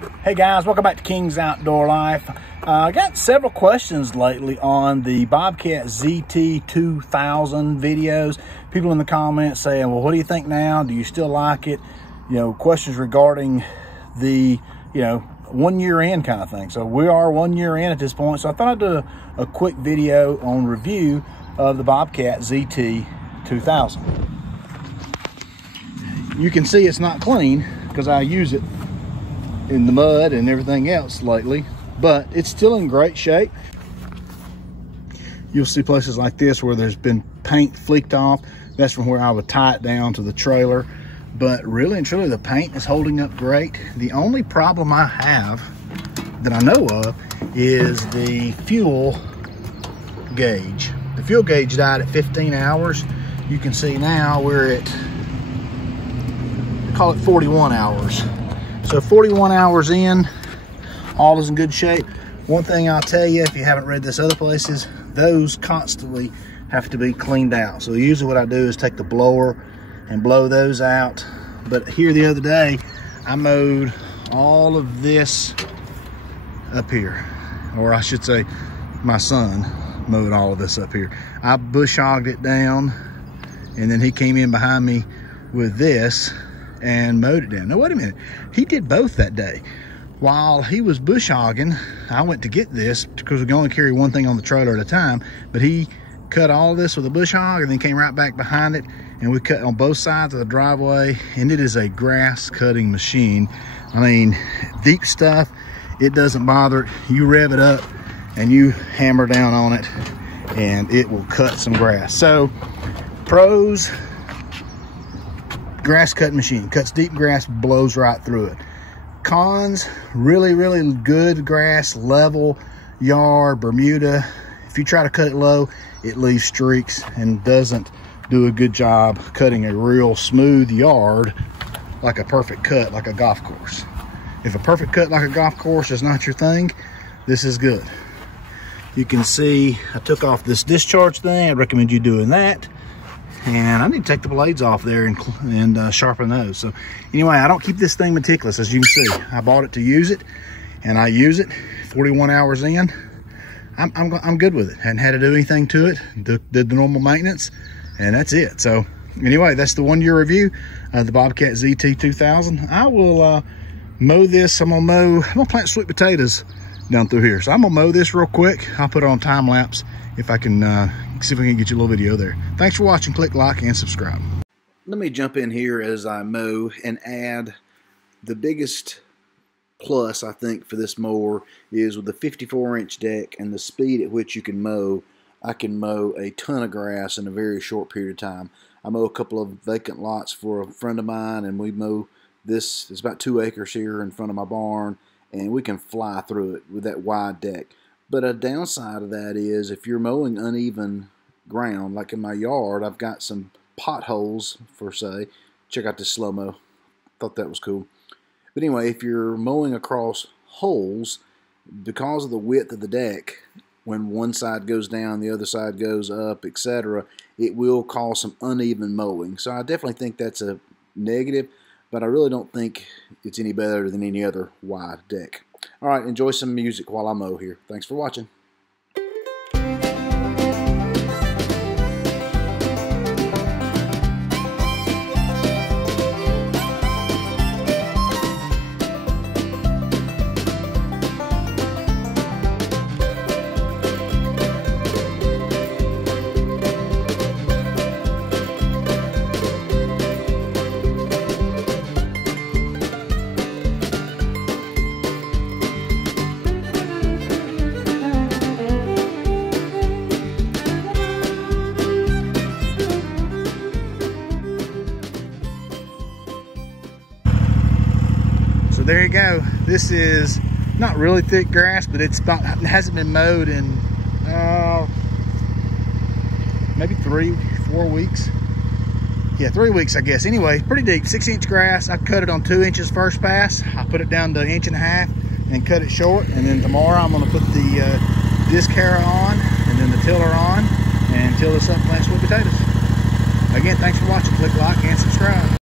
Hey guys, welcome back to King's Outdoor Life. I got several questions lately on the Bobcat ZT2000 videos. People in the comments saying, well, what do you think now? Do you still like it? You know, questions regarding the, 1 year in kind of thing. So we are 1 year in at this point. So I thought I'd do a quick video on review of the Bobcat ZT2000. You can see it's not clean because I use it in the mud and everything else lately, but it's still in great shape. You'll see places like this where there's been paint fleeked off. That's from where I would tie it down to the trailer. But really and truly, the paint is holding up great. The only problem I have that I know of is the fuel gauge. The fuel gauge died at 15 hours. You can see now we're at, call it 41 hours. So 41 hours in, all is in good shape. One thing I'll tell you, if you haven't read this other places, those constantly have to be cleaned out. So usually what I do is take the blower and blow those out. But here the other day, I mowed all of this up here. Or I should say, my son mowed all of this up here. I bush hogged it down, and then he came in behind me with this and mowed it down. Now wait a minute, he did both that day. While he was bush hogging, I went to get this because we can only carry one thing on the trailer at a time, but he cut all this with a bush hog and then came right back behind it, and we cut on both sides of the driveway, and it is a grass cutting machine. I mean, deep stuff, it doesn't bother it. You rev it up and you hammer down on it and it will cut some grass. So pros, grass cutting machine, cuts deep grass, blows right through it. Cons, really good grass, level yard, Bermuda. If you try to cut it low, it leaves streaks and doesn't do a good job cutting a real smooth yard like a perfect cut, like a golf course. If a perfect cut like a golf course is not your thing, this is good. You can see I took off this discharge thing. I recommend you doing that. And I need to take the blades off there and sharpen those. So anyway, I don't keep this thing meticulous, as you can see. I bought it to use it, and I use it 41 hours in. I'm good with it. Hadn't had to do anything to it. Did the normal maintenance, and that's it. So anyway, that's the 1 year review of the Bobcat ZT2000. I will mow this. I'm gonna plant sweet potatoes down through here. So I'm gonna mow this real quick. I'll put it on time lapse if I can see if we can get you a little video there. Thanks for watching. Click like and subscribe. Let me jump in here as I mow and add the biggest plus I think for this mower is with the 54-inch deck and the speed at which you can mow. I can mow a ton of grass in a very short period of time. I mow a couple of vacant lots for a friend of mine, and we mow this. It's about 2 acres here in front of my barn, and we can fly through it with that wide deck. But a downside of that is if you're mowing uneven ground, like in my yard, I've got some potholes for say. Check out this slow-mo. Thought that was cool. But anyway, if you're mowing across holes, because of the width of the deck, when one side goes down, the other side goes up, etc., it will cause some uneven mowing. So I definitely think that's a negative, but I really don't think it's any better than any other wide deck. All right, enjoy some music while I mow here. Thanks for watching. So there you go. This is not really thick grass, but it hasn't been mowed in maybe 3-4 weeks. Yeah, 3 weeks, I guess. Anyway, pretty deep, 6-inch grass. I cut it on 2 inches first pass. I put it down to 1.5 inches and cut it short. And then tomorrow I'm gonna put the disc harrow on and then the tiller on and till this up, plant sweet potatoes. Again, thanks for watching. Click like and subscribe.